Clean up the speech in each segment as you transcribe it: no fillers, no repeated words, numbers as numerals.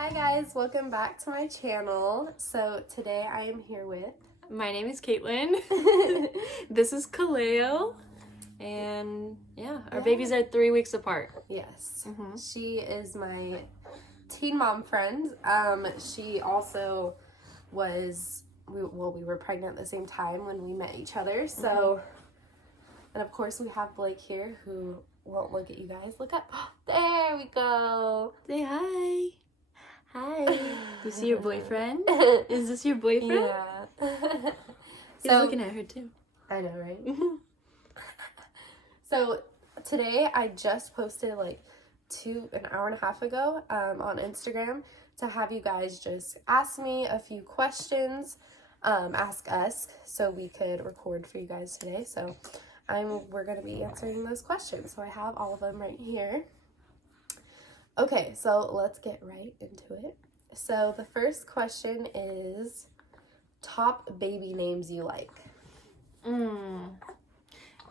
Hi guys, welcome back to my channel. So today I am here with... My name is Caitlin. This is Kaleo. And our babies are 3 weeks apart. Yes. Mm-hmm. She is my teen mom friend. She also was... we were pregnant at the same time when we met each other. So, and of course we have Blake here who won't look at you guys. Look up. There we go. Say hi. Hi. Do you see your boyfriend? Is this your boyfriend? Yeah. He's looking at her too. I know, right? So today I just posted like an hour and a half ago on Instagram to have you guys just ask me a few questions, ask us so we could record for you guys today. So we're going to be answering those questions. So I have all of them right here. Okay, so let's get right into it. So the first question is top baby names you like.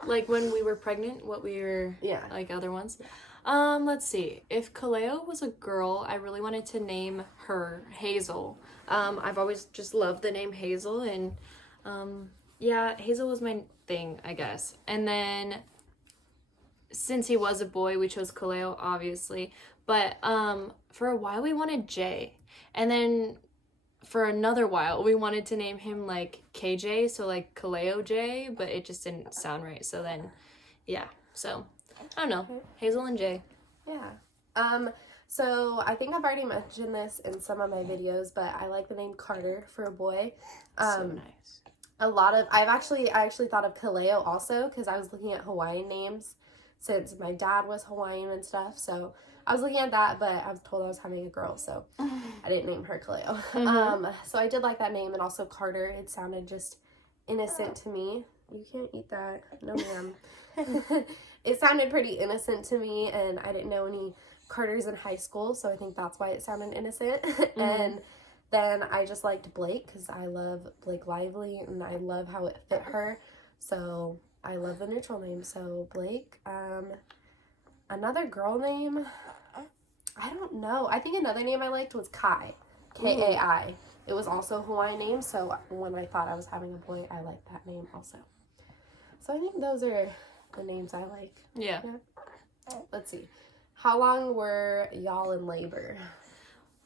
Like when we were pregnant, what we were like other ones. Let's see. If Kaleo was a girl, I really wanted to name her Hazel. I've always just loved the name Hazel, and Hazel was my thing, I guess. And then since he was a boy, we chose Kaleo, obviously. But for a while we wanted Jay. And then for another while we wanted to name him like KJ, so like Kaleo J, but it just didn't sound right. So then so I don't know. Hazel and Jay. Yeah. So I think I've already mentioned this in some of my videos, but I like the name Carter for a boy. So nice. I actually thought of Kaleo also because I was looking at Hawaiian names since my dad was Hawaiian and stuff. So I was looking at that, but I was told I was having a girl, so I didn't name her Kaleo. So I did like that name, and also Carter. It sounded just innocent to me. You can't eat that. No, ma'am. It sounded pretty innocent to me, and I didn't know any Carters in high school, so I think that's why it sounded innocent. And then I just liked Blake because I love Blake Lively, and I love how it fit her. So I love the neutral name. So Blake. Another girl name, I don't know. I think another name I liked was Kai. Kai. It was also a Hawaiian name, so when I thought I was having a boy, I liked that name also. So I think those are the names I like. Yeah. Let's see. How long were y'all in labor?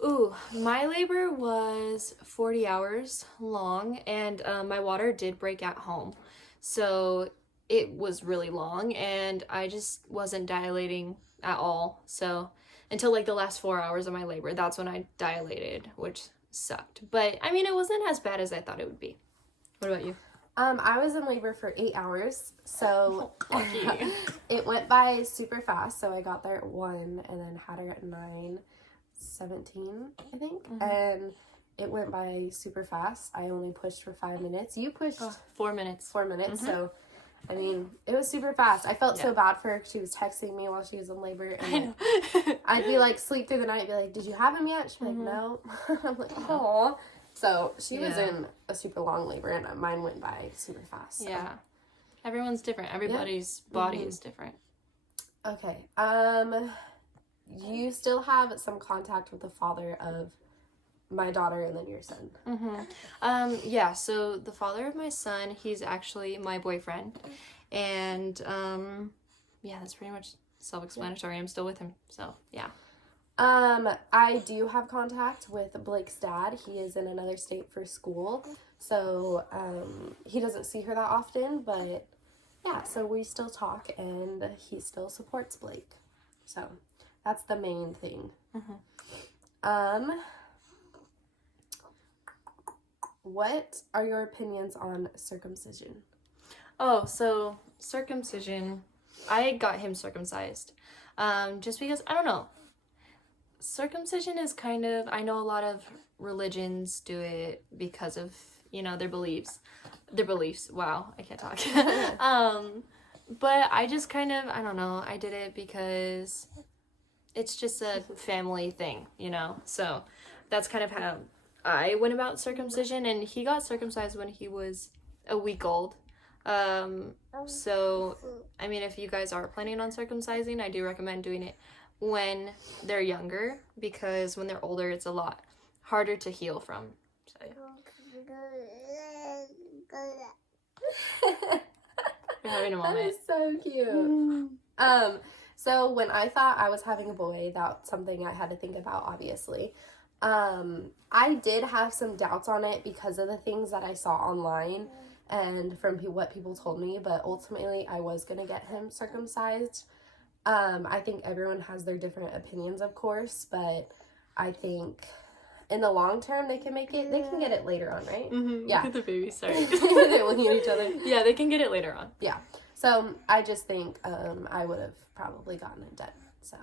Ooh, my labor was 40 hours long, and my water did break at home. So it was really long, and I just wasn't dilating at all. So until like the last 4 hours of my labor, that's when I dilated, which sucked. But I mean, it wasn't as bad as I thought it would be. What about you? I was in labor for 8 hours, so lucky. It went by super fast. So I got there at 1 and then had her at 9:17, I think. And it went by super fast. I only pushed for 5 minutes. You pushed 4 minutes. 4 minutes. So I mean, it was super fast. I felt so bad for her. She was texting me while she was in labor. And I know. I'd be like, sleep through the night. I'd be like, did you have him yet? She'd be like, no. I'm like, oh. So she was in a super long labor, and mine went by super fast. So. Yeah. Everyone's different. Everybody's body is different. Okay. You still have some contact with the father of my daughter and then your son. So the father of my son, he's actually my boyfriend, and that's pretty much self-explanatory. I'm still with him, so yeah. I do have contact with Blake's dad. He is in another state for school, so he doesn't see her that often, but so we still talk, and he still supports Blake, so that's the main thing. What are your opinions on circumcision? Oh, so circumcision, I got him circumcised. Just because, I don't know. Circumcision is kind of, I know a lot of religions do it because of, their beliefs. Wow, I can't talk. But I just kind of, I don't know, I did it because it's just a family thing, So that's kind of how I went about circumcision, and he got circumcised when he was a week old. So, I mean, if you guys are planning on circumcising, I do recommend doing it when they're younger, because when they're older, it's a lot harder to heal from. So, yeah. You're having a moment. That is so cute. So when I thought I was having a boy, that's something I had to think about, obviously. I did have some doubts on it because of the things that I saw online and from what people told me, but ultimately I was going to get him circumcised. I think everyone has their different opinions, of course, but I think in the long term they can get it later on, right? Mm-hmm. Yeah. Look at the baby, sorry. They're looking at each other. Yeah, they can get it later on. Yeah. So I just think I would have probably gotten it done. So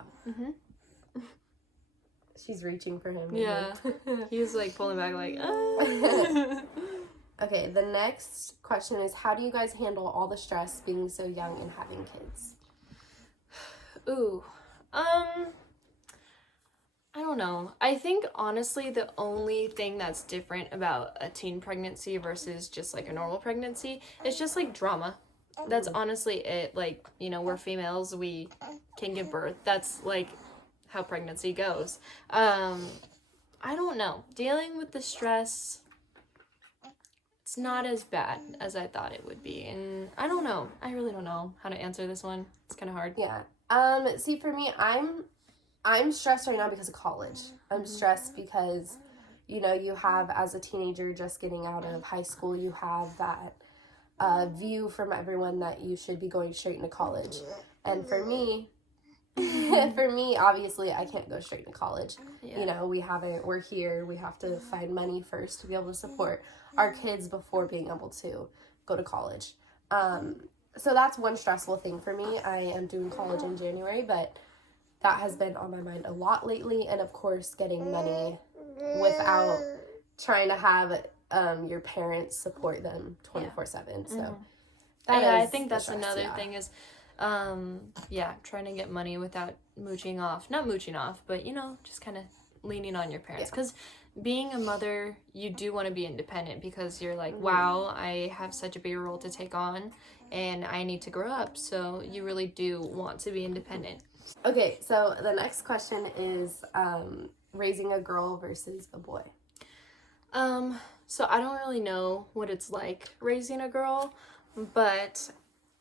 she's reaching for him. Yeah. He's like pulling back like, Okay, the next question is, how do you guys handle all the stress being so young and having kids? Ooh. I don't know. I think honestly the only thing that's different about a teen pregnancy versus just like a normal pregnancy is just like drama. That's honestly it. Like, you know, we're females, we can give birth. That's like how pregnancy goes. I don't know. Dealing with the stress, it's not as bad as I thought it would be. And I don't know. I really don't know how to answer this one. It's kind of hard. Yeah. See, for me, I'm stressed right now because of college. I'm stressed because, you know, you have, as a teenager just getting out of high school, you have that view from everyone that you should be going straight into college. And for me, obviously, I can't go straight into college. Yeah. You know, we're here, we have to find money first to be able to support our kids before being able to go to college. So that's one stressful thing for me. I am doing college in January, but that has been on my mind a lot lately. And of course, getting money without trying to have your parents support them 24/7. So I think that's another thing is, trying to get money without not mooching off, but, you know, just kind of leaning on your parents. Because being a mother, you do want to be independent because you're like, wow, I have such a big role to take on and I need to grow up. So you really do want to be independent. Okay, so the next question is raising a girl versus a boy. So I don't really know what it's like raising a girl, but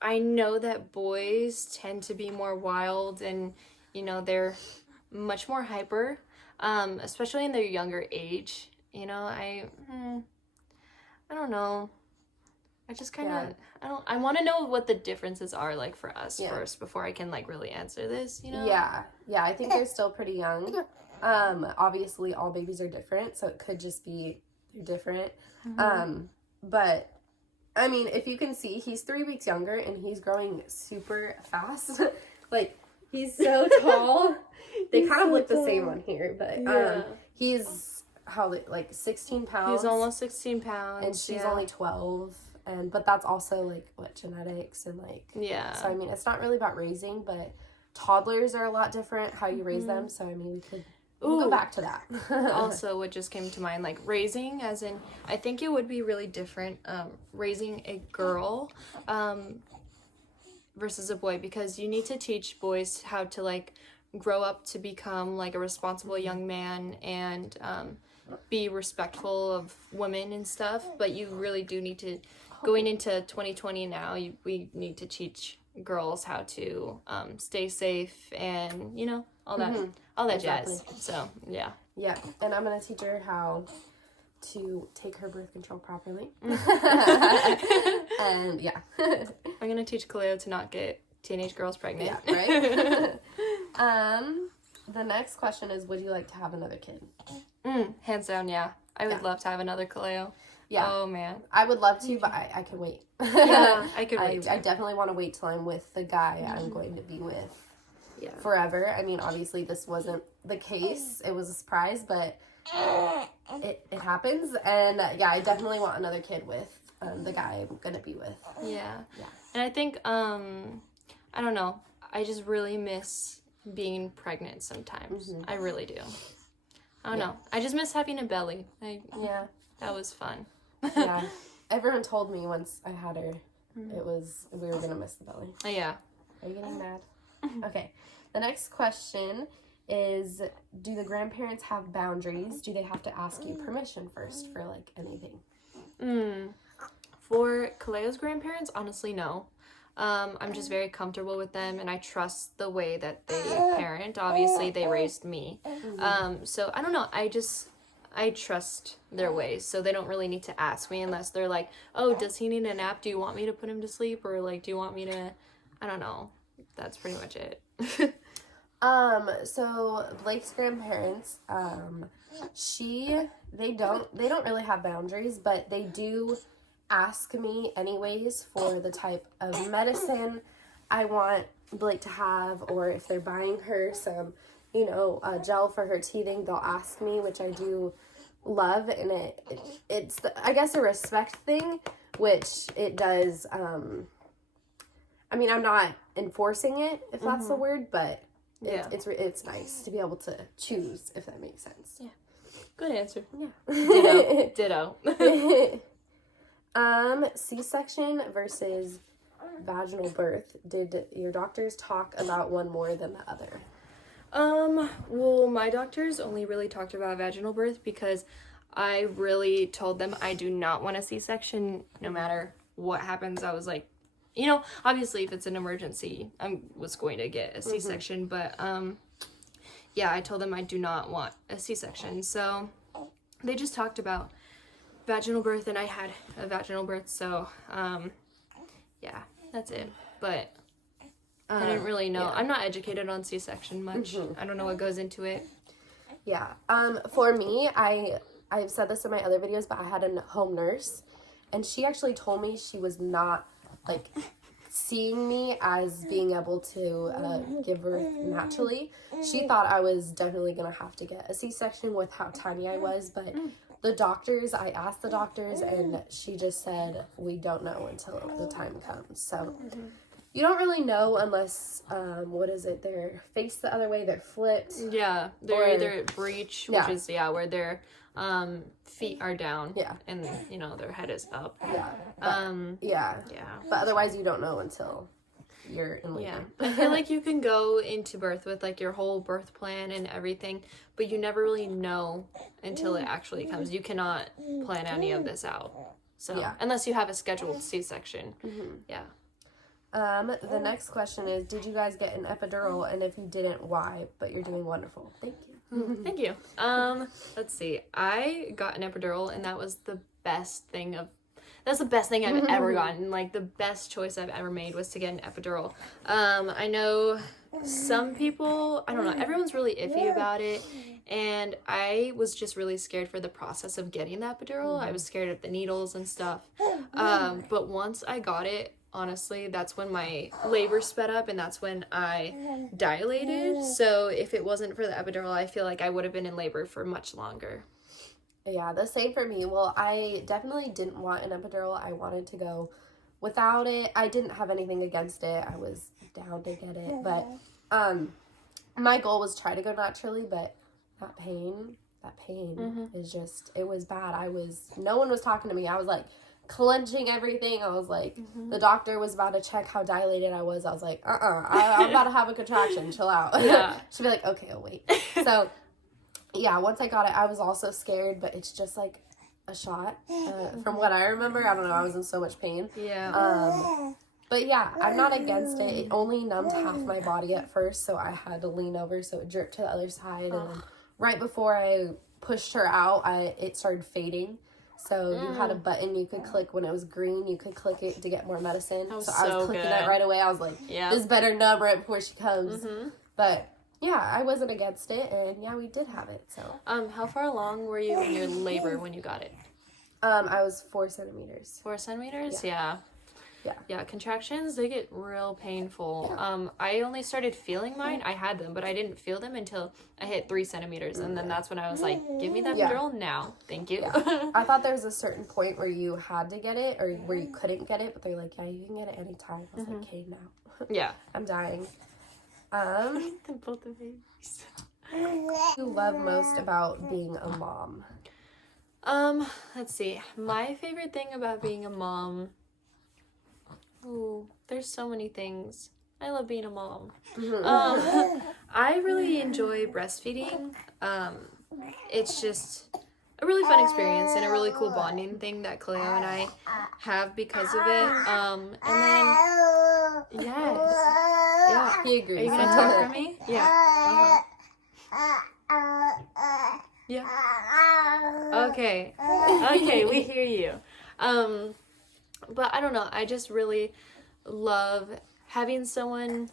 I know that boys tend to be more wild and, you know, they're much more hyper, especially in their younger age. You know, I don't know. I just kind of, I want to know what the differences are like for us first before I can like really answer this, you know? Yeah, I think they're still pretty young. Obviously all babies are different, so it could just be they're different. But I mean, if you can see, he's 3 weeks younger and he's growing super fast. Like, he's so tall. They kind of look the same on here, but he's 16 pounds. He's almost 16 pounds. And she's only 12. But that's also like genetics and so I mean, it's not really about raising, but toddlers are a lot different how you raise them. So I mean, we'll go back to that. Also, what just came to mind, like raising, as in, I think it would be really different raising a girl versus a boy, because you need to teach boys how to like grow up to become like a responsible young man and be respectful of women and stuff. But you really do need to, going into 2020 now, we need to teach girls how to stay safe and, you know, all that jazz. So yeah, and I'm gonna teach her how to take her birth control properly. And I'm gonna teach Kaleo to not get teenage girls pregnant. Right. The next question is, would you like to have another kid? Hands down, I would love to have another Kaleo. Oh man, I would love to, but I can wait. I could wait. I definitely want to wait till I'm with the guy I'm going to be with forever. I mean, obviously this wasn't the case. It was a surprise, but it happens. And I definitely want another kid with the guy I'm gonna be with. And I think I don't know, I just really miss being pregnant sometimes. I really do. I don't know, I just miss having a belly. That was fun. Everyone told me once I had her, we were gonna miss the belly. Yeah. Are you getting mad? Okay. The next question is, do the grandparents have boundaries? Do they have to ask you permission first for, like, anything? For Kaleo's grandparents, honestly, no. I'm just very comfortable with them, and I trust the way that they parent. Obviously, they raised me. So, I don't know. I trust their ways, so they don't really need to ask me unless they're like, oh, does he need a nap? Do you want me to put him to sleep? Or, like, do you want me to... I don't know. That's pretty much it. So Blake's grandparents, they don't really have boundaries, but they do ask me anyways for the type of medicine I want Blake to have, or if they're buying her some, gel for her teething, they'll ask me, which I do love, and it's I guess a respect thing, which it does. I'm not enforcing it, if that's the word, but it's nice to be able to choose, if that makes sense. Yeah. Good answer. Yeah. Ditto. C-section versus vaginal birth. Did your doctors talk about one more than the other? Well, my doctors only really talked about vaginal birth because I really told them I do not want a C-section no matter what happens. I was like, obviously if it's an emergency, I was going to get a C-section, but, I told them I do not want a C-section. So they just talked about vaginal birth, and I had a vaginal birth, so, that's it. But I didn't really know. Yeah. I'm not educated on C-section much. I don't know what goes into it. Yeah. For me, I've said this in my other videos, but I had a home nurse, and she actually told me she was not, like, seeing me as being able to give birth naturally. She thought I was definitely going to have to get a C-section with how tiny I was, but I asked the doctors, and she just said, we don't know until the time comes. So you don't really know unless, they're faced the other way, they're flipped. Yeah, they're either at breech, which is, where their feet are down. Yeah. And, their head is up. Yeah. But otherwise you don't know until you're in labor. Yeah. I feel like you can go into birth with, like, your whole birth plan and everything, but you never really know until it actually comes. You cannot plan any of this out. So, unless you have a scheduled C-section. Yeah. The next question is, did you guys get an epidural? And if you didn't, why? But you're doing wonderful. Thank you. Thank you. Let's see. I got an epidural, and that's the best thing I've ever gotten. Like, the best choice I've ever made was to get an epidural. I know some people, I don't know, everyone's really iffy about it, and I was just really scared for the process of getting the epidural. I was scared of the needles and stuff. But once I got it, honestly, that's when my labor sped up, and that's when I dilated. So if it wasn't for the epidural, I feel like I would have been in labor for much longer. Yeah, the same for me. Well, I definitely didn't want an epidural. I wanted to go without it. I didn't have anything against it. I was down to get it. But my goal was try to go naturally, but that pain is just, it was bad. No one was talking to me. I was like clenching everything. I was like, the doctor was about to check how dilated I was. I was like, I'm about to have a contraction. Chill out. Yeah. She'd be like, okay, I'll wait. So yeah, once I got it, I was also scared, but it's just like a shot. From what I remember, I don't know, I was in so much pain. Yeah. But yeah, I'm not against it. It only numbed half my body at first, so I had to lean over so it dripped to the other side. And then right before I pushed her out, it started fading. So you had a button you could click when it was green. You could click it to get more medicine. So I was clicking it right away. I was like, this better numb right before she comes. But yeah, I wasn't against it, and yeah, we did have it. So how far along were you in your labor when you got it? I was 4 centimeters. 4 centimeters? Yeah. Contractions, they get real painful. I only started feeling mine. I had them, but I didn't feel them until I hit 3 centimeters, and then that's when I was like, give me that epidural now. Thank you. I thought there was a certain point where you had to get it, or where you couldn't get it, but they're like, yeah, you can get it anytime. I was like, okay, now. Yeah. I'm dying. Both of these. What do you love most about being a mom? Let's see. My favorite thing about being a mom... Ooh, there's so many things. I love being a mom. I really enjoy breastfeeding. It's just a really fun experience and a really cool bonding thing that Cleo and I have because of it. And then, yes. Yeah. He agrees. Are you going to talk for me? Yeah. Yeah. Okay. Okay, we hear you. But I don't know. I just really love having someone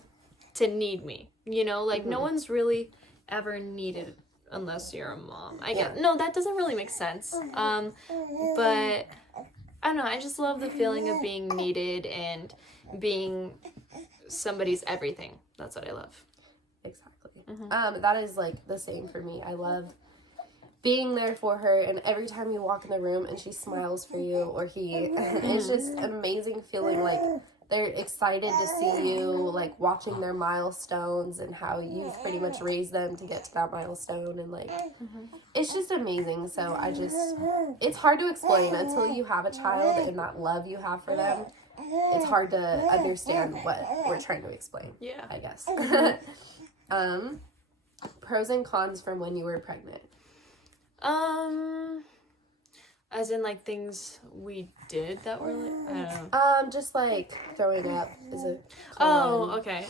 to need me. You know, like no one's really ever needed unless you're a mom. I guess. No, that doesn't really make sense. But I don't know. I just love the feeling of being needed and being somebody's everything. That's what I love. Exactly. That is like the same for me. I love being there for her, and every time you walk in the room and she smiles for you, or he, it's just an amazing feeling. Like they're excited to see you, like watching their milestones and how you've pretty much raised them to get to that milestone, and like it's just amazing. So it's hard to explain until you have a child and that love you have for them. It's hard to understand what we're trying to explain. Yeah, I guess. Pros and cons from when you were pregnant. As in like things we did that were like, I don't know. Just like throwing up is a con. Oh, okay.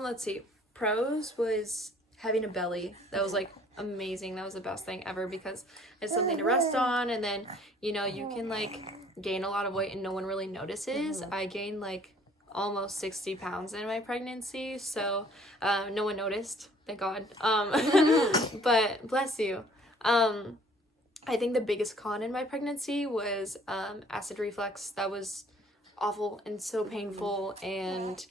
Let's see. Pros was having a belly. That was like amazing. That was the best thing ever because it's something to rest on, and then you know you can like gain a lot of weight and no one really notices. I gained like almost 60 pounds in my pregnancy, so no one noticed, thank God. But bless you. I think the biggest con in my pregnancy was acid reflux. That was awful and so painful, and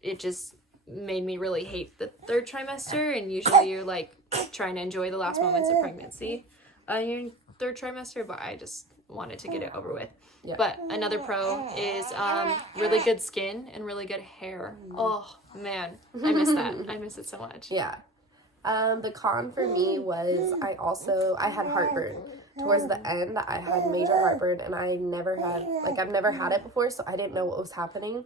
it just made me really hate the third trimester, and usually you're like trying to enjoy the last moments of pregnancy in third trimester, but I just wanted to get it over with. Yeah. But another pro is really good skin and really good hair. Oh man, I miss that. I miss it so much. Yeah. The con for me was I had heartburn. Towards the end, I had major heartburn, and I've never had it before, so I didn't know what was happening.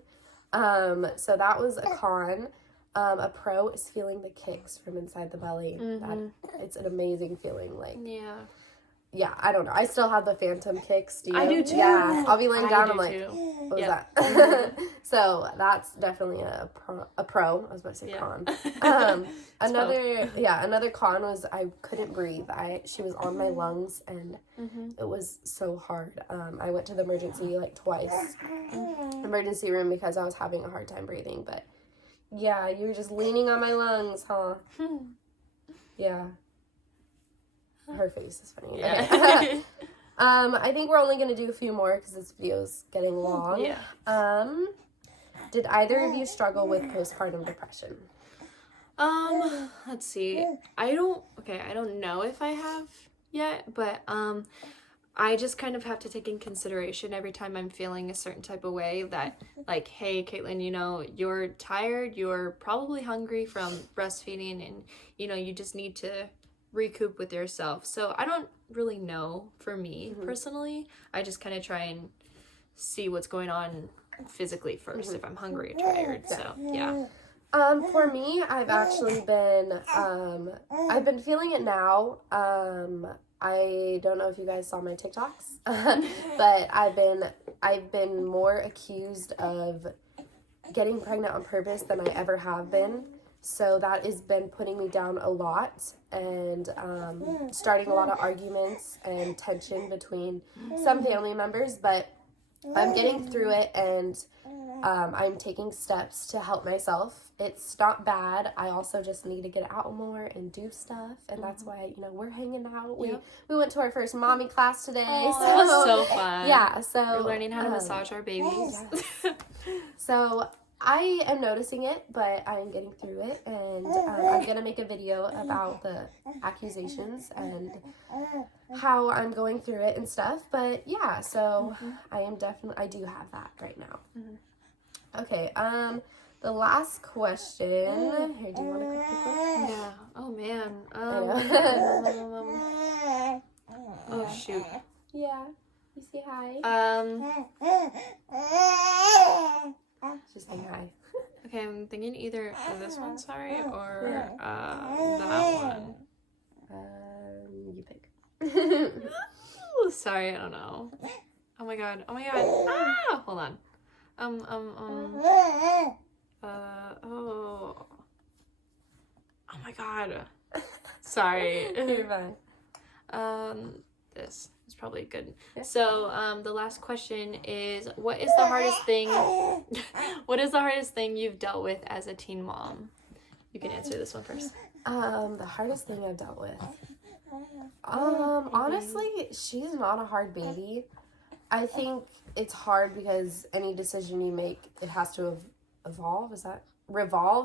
So that was a con. A pro is feeling the kicks from inside the belly. It's an amazing feeling. Like, yeah, I don't know. I still have the phantom kicks. Do you? I do too. Yeah, I'll be laying down. I'm like, too. What was that? So that's definitely a pro. I was about to say con. Another con was I couldn't breathe. She was on my lungs, and it was so hard. I went to the emergency like twice, emergency room, because I was having a hard time breathing. But yeah, you were just leaning on my lungs, huh? Yeah. Her face is funny. Yeah. Okay. I think we're only going to do a few more because this video's getting long. Yeah. Did either of you struggle with postpartum depression? Let's see. I don't know if I have yet, but I just kind of have to take in consideration every time I'm feeling a certain type of way that, like, hey, Caitlin, you know, you're tired, you're probably hungry from breastfeeding, and, you know, you just need to recoup with yourself. So I don't really know for me personally. I just kind of try and see what's going on physically first if I'm hungry or tired. So, yeah. For me, I've actually been, I've been feeling it now. I don't know if you guys saw my TikToks, but I've been more accused of getting pregnant on purpose than I ever have been. So that has been putting me down a lot, and starting a lot of arguments and tension between some family members, but I'm getting through it, and I'm taking steps to help myself. It's not bad. I also just need to get out more and do stuff, and that's why, you know, we're hanging out. We went to our first mommy class today. Oh, that was so fun. Yeah, so we're learning how to massage our babies. Yes. So I am noticing it, but I am getting through it, and I'm going to make a video about the accusations and how I'm going through it and stuff, but yeah, so I do have that right now. Okay, the last question, here, do you want to click one? Yeah, oh man, oh shoot. Yeah, you say hi? Um, Just say hi. Okay, I'm thinking either this one, sorry, or that one. You pick. Ooh, sorry, I don't know. Oh my god. Ah! Hold on. Oh. Oh my god. Sorry. You're fine. This is probably good. Yeah. So, the last question is, what is the hardest thing you've dealt with as a teen mom? You can answer this one first. The hardest thing I've dealt with. Honestly, she's not a hard baby. I think it's hard because any decision you make, it has to revolve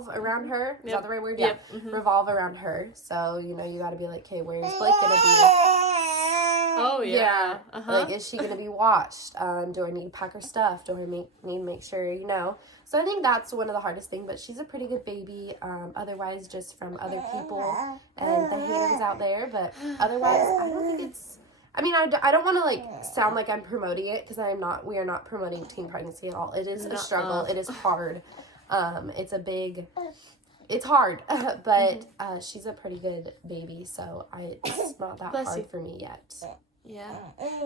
around her? Is that the right word? Yep. Yeah. Mm-hmm. Revolve around her. So, you got to be like, okay, where's Blake going to be? Oh, yeah. Uh-huh. Like, is she going to be watched? Do I need to pack her stuff? Do I need to make sure, So I think that's one of the hardest things, but she's a pretty good baby. Otherwise, just from other people and the haters out there. But otherwise, I don't think it's... I mean, I don't want to, sound like I'm promoting it, because we are not promoting teen pregnancy at all. It is a struggle. It is hard. It's hard, but she's a pretty good baby, so it's not that hard for me yet. Yeah.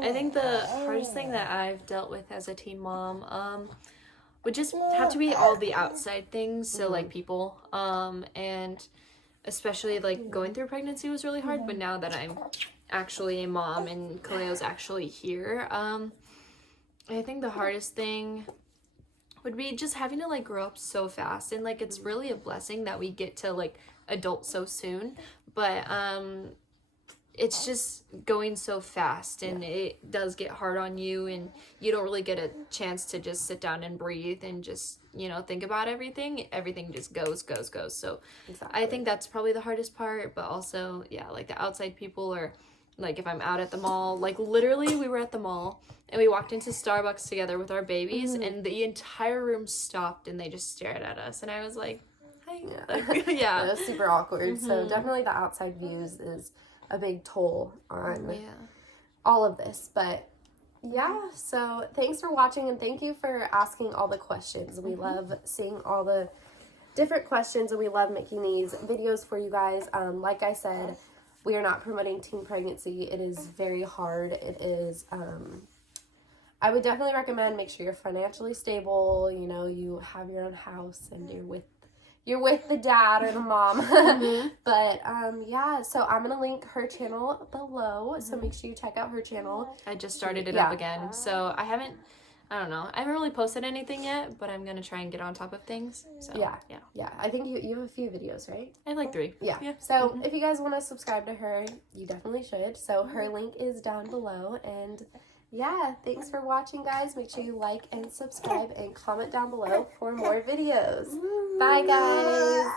I think the hardest thing that I've dealt with as a teen mom would just have to be all the outside things, so, people, and especially, going through pregnancy was really hard, but now that I'm actually a mom and Kaleo's actually here, I think the hardest thing would be just having to grow up so fast, and it's really a blessing that we get to adult so soon, but it's just going so fast, and it does get hard on you, and you don't really get a chance to just sit down and breathe and just think about everything just goes. So exactly. I think that's probably the hardest part, but also the outside people, or if I'm out at the mall, literally we were at the mall and we walked into Starbucks together with our babies, and the entire room stopped and they just stared at us, and I was like, hi. Yeah. It was super awkward. So definitely the outside views is a big toll on all of this, but so thanks for watching, and thank you for asking all the questions. We love seeing all the different questions, and we love making these videos for you guys. Like I said, we are not promoting teen pregnancy. It is very hard. It is, I would definitely recommend make sure you're financially stable, you have your own house, and you're with the dad or the mom. But so I'm gonna link her channel below, so make sure you check out her channel. I just started it up again, so I haven't really posted anything yet, but I'm gonna try and get on top of things. So yeah. I think you have a few videos, right? I have 3. Yeah. So if you guys want to subscribe to her, you definitely should. So her link is down below, and thanks for watching, guys. Make sure you like and subscribe and comment down below for more videos. Bye, guys.